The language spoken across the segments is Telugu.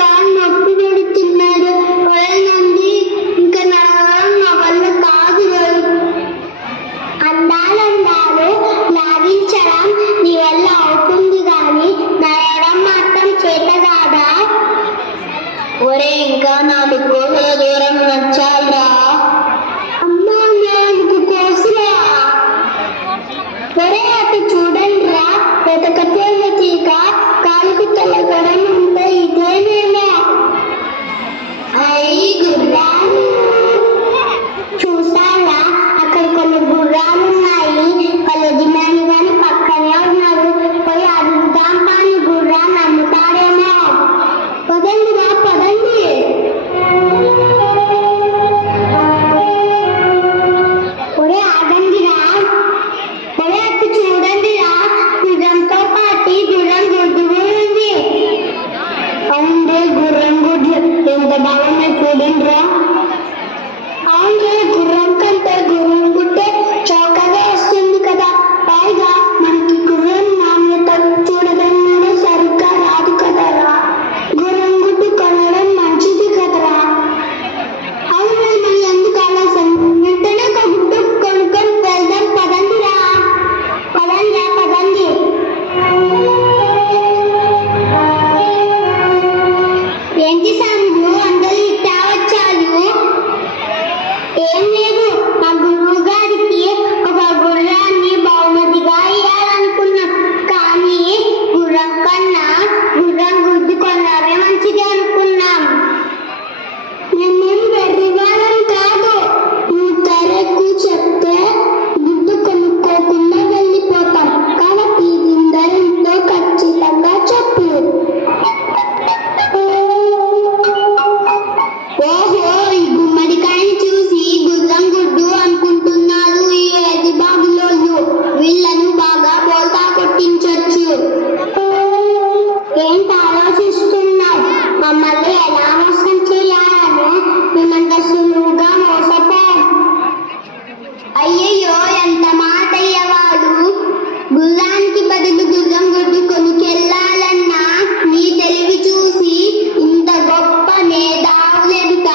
కాలు నొప్పి పెడుతున్నాడు. నంది ఇంకా నడవడం నా వల్ల కాదు. అందాలు లాగించడం నీ వల్ల అవుతుంది కానీ నడవడం మాత్రం చేత కాదా? ఒరే ఇంకా 4 కోసల దూరం నచ్చాలరా. అమ్మా 4 కోసలా? ఒరే అటు చూడండి రా, వెతకతే తీక కాలుకు తొలగడం ఉంటే ఇదేనేమో. అయ్యి గుర్రాలు చూసారా? అక్కడ కొన్ని గుర్రాలున్నాయి. వాళ్ళ యజమాని గాని పక్కనే ఉన్నారు. పోయి అడుగుదాం కానీ గుర్రాన్ని అమ్ముతాడేమో. పదండి రా పదండి. ఒరే ఆగండి రా. ఒరే అటు చూడండి రా, గుర్రంతో పాటి గుర్రం గుడ్డు ఉంది. అవునే గుర్రం గుడ్డు ఎంత బాగున్నాయి చూడండి రా. అవునే గుర్రం కంటే గుర్రం గుడ్డే చౌకగా వస్తుంది కదా. పైగా మనకి గుర్రం నాణ్యత చూడదన్నా సరిగ్గా రాదు కదరా. గుర్రం గుడ్డు కొనడం మంచిది కదరా. అవును మనం ఎందుకు ఆలస్యం? వెంటనే ఒక గుడ్డు కొనుక్కొని వెళ్దాం. పదండి రా పదండి. ఏంటి సాములు అందరూ ఇట్టా వచ్చారు? ఏం లేదు, మా గురువు గారికి ఒక గుర్రాన్ని బహుమతిగా ఇవ్వాలనుకున్నాం. కానీ గుర్రం కన్నా గుర్రం గుడ్డు కొనడమే మంచిది అనుకున్నాం. మేమేం వెర్రివాళ్ళం కాదు. నువ్వు ధరకు చెప్తే గుడ్డు కొనుక్కోకుండా వెళ్ళిపోతాం. కాబట్టి ఇందరితో ఖచ్చితంగా చెప్పు. ఓహో, ఈ గుమ్మడికాయని చూసి గుర్రం గుడ్డు అనుకుంటున్నారు ఈ ఏది బాబులోళ్ళు. వీళ్ళను బాగా బోల్తా కొట్టించొచ్చు. ఏంటి ఆలోచిస్తున్నావు? మమ్మల్ని ఎలా మోసం చేయాలని మేమంత సులువుగా మోసపోం. అయ్యయ్యో, ఎంత మాట అయ్యవాడు. గుర్రానికి బదులు గుర్రం గుడ్డు కొనుకెళ్ళాలన్నా నీ తెలివి చూసి ఇంత గొప్ప మేధావులెదుట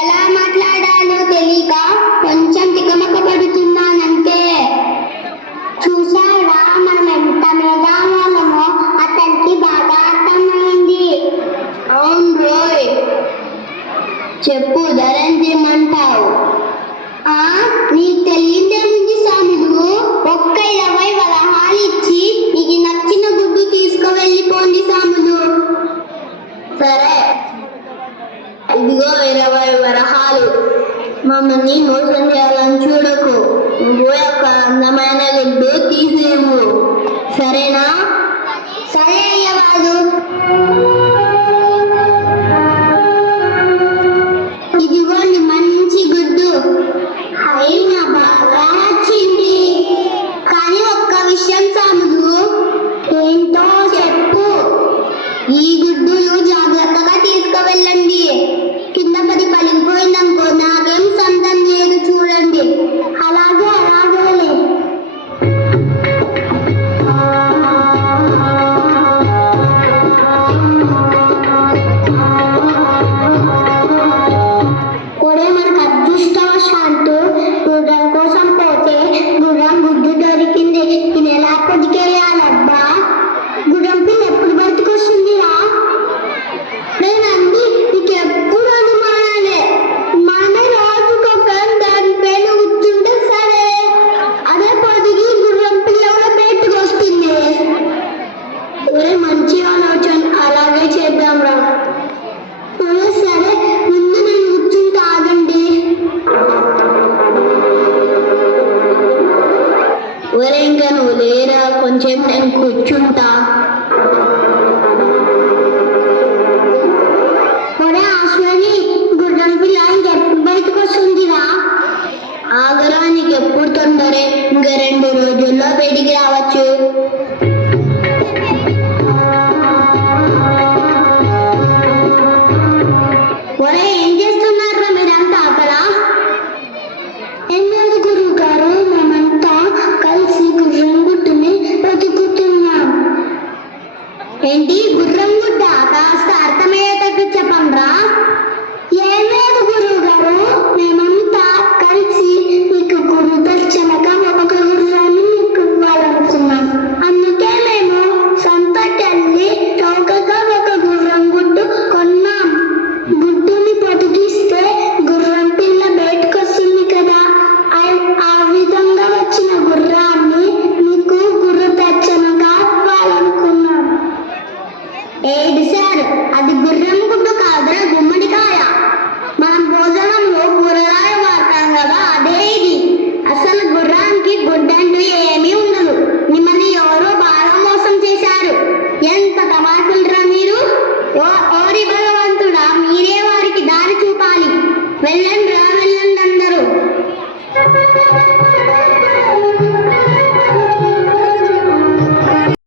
ఎలా మాట్లాడాలో తెలియక కొంచెం తికమక పడుతున్నానంతే. చూసారా మనం ఎంత మేధావులమో అతనికి బాగా అర్థమైంది. అవును రోయ్, చెప్పు ధరేంద్రమంటావు? నీకు తెలియదేముంది సాములు. ఒక్క 20 వరహాలు ఇచ్చి నీకు నచ్చిన గుడ్డు తీసుకువెళ్ళిపోండి సాములు. సరే, ఇదిగో 20 వరహాలు. మమ్మల్ని మోసం చేయాలని చూడకు. నువ్వు ఒక అందమైన గుడ్డు తీసేము, సరేనా? సరే అయ్యవాడు. ఇదిగోండి మంచి గుడ్డు. అయి నా బాగా నచ్చింది. కానీ ఒక్క విషయం సాములు. ఏంటో చెప్పు. ఈ గుడ్డులు జాగ్రత్తగా తీసుకువెళ్ళండి. కింద పడి పలిగిపోయిందనుకో నా